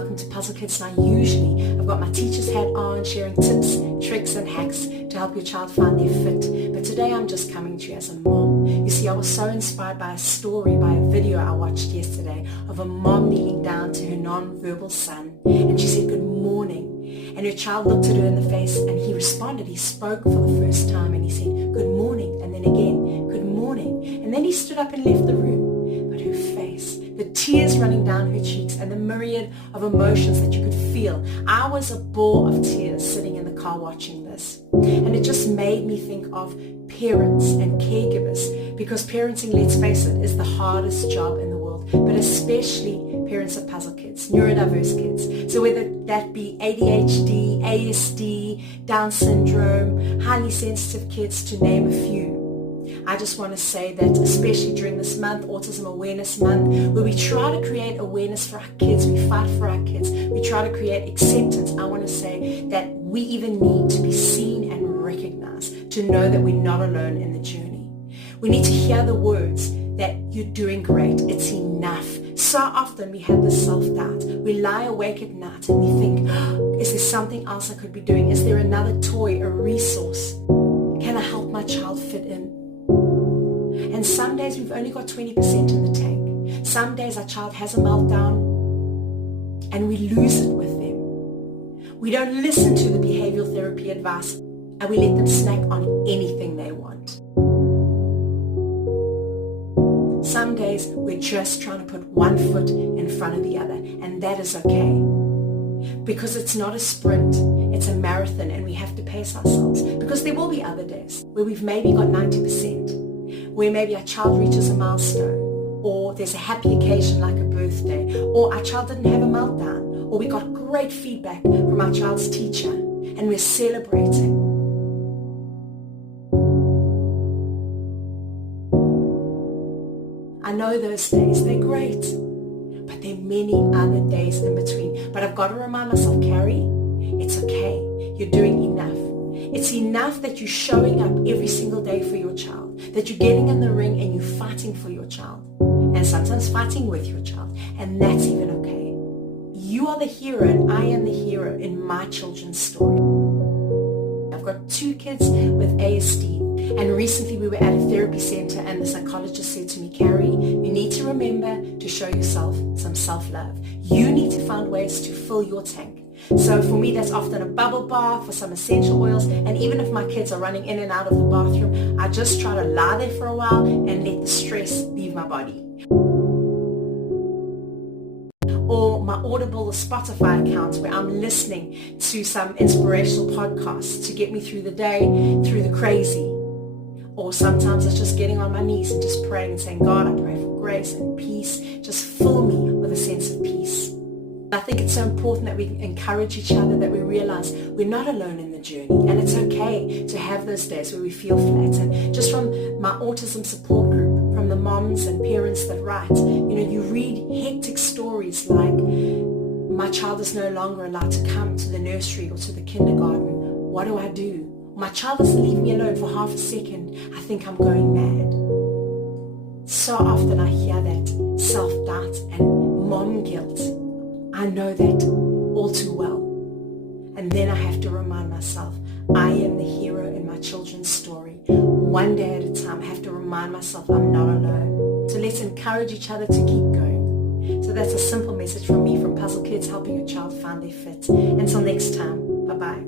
welcome to Puzzle Kids. Now usually I've got my teacher's hat on, sharing tips, tricks and hacks to help your child find their fit. But today I'm just coming to you as a mom. You see, I was so inspired by a story, by a video I watched yesterday of a mom kneeling down to her non-verbal son, and she said good morning. And her child looked at her in the face and he responded. He spoke for the first time and he said good morning, and then again good morning, and then he stood up and left the room. But her face, the tears running down her cheeks and the myriad of emotions that you could feel. I was a ball of tears sitting in the car watching this. And it just made me think of parents and caregivers, because parenting, let's face it, is the hardest job in the world, but especially parents of puzzle kids, neurodiverse kids. So whether that be ADHD, ASD, Down syndrome, highly sensitive kids, to name a few. I just want to say that especially during this month, Autism Awareness Month, where we try to create awareness for our kids, we fight for our kids, we try to create acceptance, I want to say that we even need to be seen and recognized, to know that we're not alone in the journey. We need to hear the words that you're doing great, it's enough. So often we have this self-doubt. We lie awake at night and we think, is there something else I could be doing? Is there another toy, a resource? Can I help my child fit in? And some days we've only got 20% in the tank. Some days our child has a meltdown and we lose it with them. We don't listen to the behavioral therapy advice and we let them snack on anything they want. Some days we're just trying to put one foot in front of the other, and that is okay. Because it's not a sprint, it's a marathon, and we have to pace ourselves. Because there will be other days where we've maybe got 90%, where maybe our child reaches a milestone, or there's a happy occasion like a birthday, or our child didn't have a meltdown, or we got great feedback from our child's teacher, and we're celebrating. I know those days, they're great, but there are many other days in between. But I've got to remind myself, Carrie, it's okay. You're doing enough. It's enough that you're showing up every single day for your child, that you're getting in the ring and you're fighting for your child, and sometimes fighting with your child, and that's even okay. You are the hero and I am the hero in my children's story. I've got 2 kids with ASD, and recently we were at a therapy center and the psychologist said to me, Carrie, you need to remember to show yourself some self-love. You need to find ways to fill your tank. So for me, that's often a bubble bath for some essential oils, and even if my kids are running in and out of the bathroom, I just try to lie there for a while and let the stress leave my body. Or my Audible or Spotify accounts where I'm listening to some inspirational podcasts to get me through the day, through the crazy. Or sometimes it's just getting on my knees and just praying and saying, God, I pray for grace and peace. Just fill me with a sense of peace. I think it's so important that we encourage each other, that we realize we're not alone in the journey, and it's okay to have those days where we feel flat. And just from my autism support group, from the moms and parents that write, you read hectic stories like, my child is no longer allowed to come to the nursery or to the kindergarten. What do I do? My child doesn't leave me alone for half a second. I think I'm going mad. So often I hear that self-doubt and mom guilt. I know that all too well. And then I have to remind myself, I am the hero in my children's story. One day at a time, I have to remind myself I'm not alone. So let's encourage each other to keep going. So that's a simple message from me from Puzzle Kids, helping your child find their fit. Until next time, bye-bye.